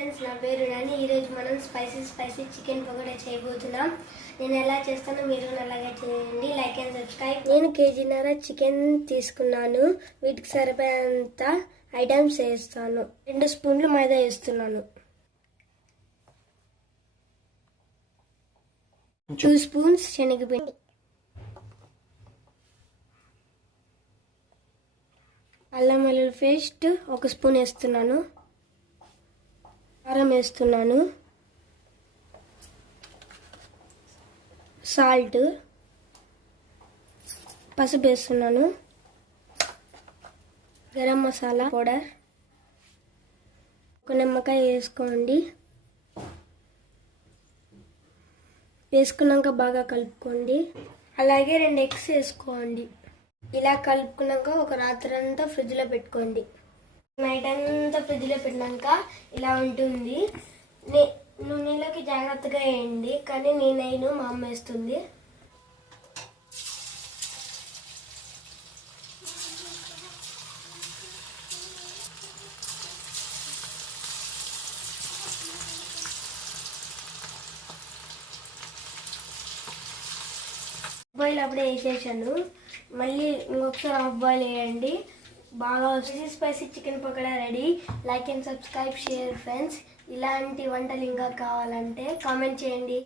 Friends, నా పేరు రాణి. ఈరోజు మనం స్పైసీ చికెన్ పకోడా చేయబోతున్నాం. నేను ఎలా చేస్తానో మీరు అలాగే చేయండి. Like and subscribe. నేను కేజీన్నర చికెన్ తీసుకున్నాను. వీటికి సరిపోయేంత ఐటమ్స్ వేస్తాను. 2 స్పూన్లు మైదా వేస్తున్నాను. 2 స్పూన్స్ శనగపిండి, అల్లం వెల్లుల్లి పేస్ట్ 1 స్పూన్ వేస్తున్నాను. కారం వేస్తున్నాను, సాల్ట్, పసుపు వేస్తున్నాను, గరం మసాలా పౌడర్, 1 నిమ్మకాయ వేసుకోండి. వేసుకున్నాక బాగా కలుపుకోండి. అలాగే 2 ఎగ్స్ వేసుకోండి. ఇలా కలుపుకున్నాక ఒక రాత్రి అంతా ఫ్రిడ్జ్లో పెట్టుకోండి. నైట్ అంతా ఫ్రిడ్జ్లో పెట్టినాక ఇలా ఉంటుంది. నూనెలోకి జాగ్రత్తగా వేయండి, కానీ నేనైనా మా అమ్మ వేస్తుంది. బాయిల్ అప్పుడే వేసేసాను. మళ్ళీ ఇంకొకసారి హాఫ్ బాయిల్ వేయండి. బాగా spicy chicken pakoda ready. Like and subscribe, share friends. ఇలాంటి వంటలు ఇంకా కావాలంటే కామెంట్ చేయండి.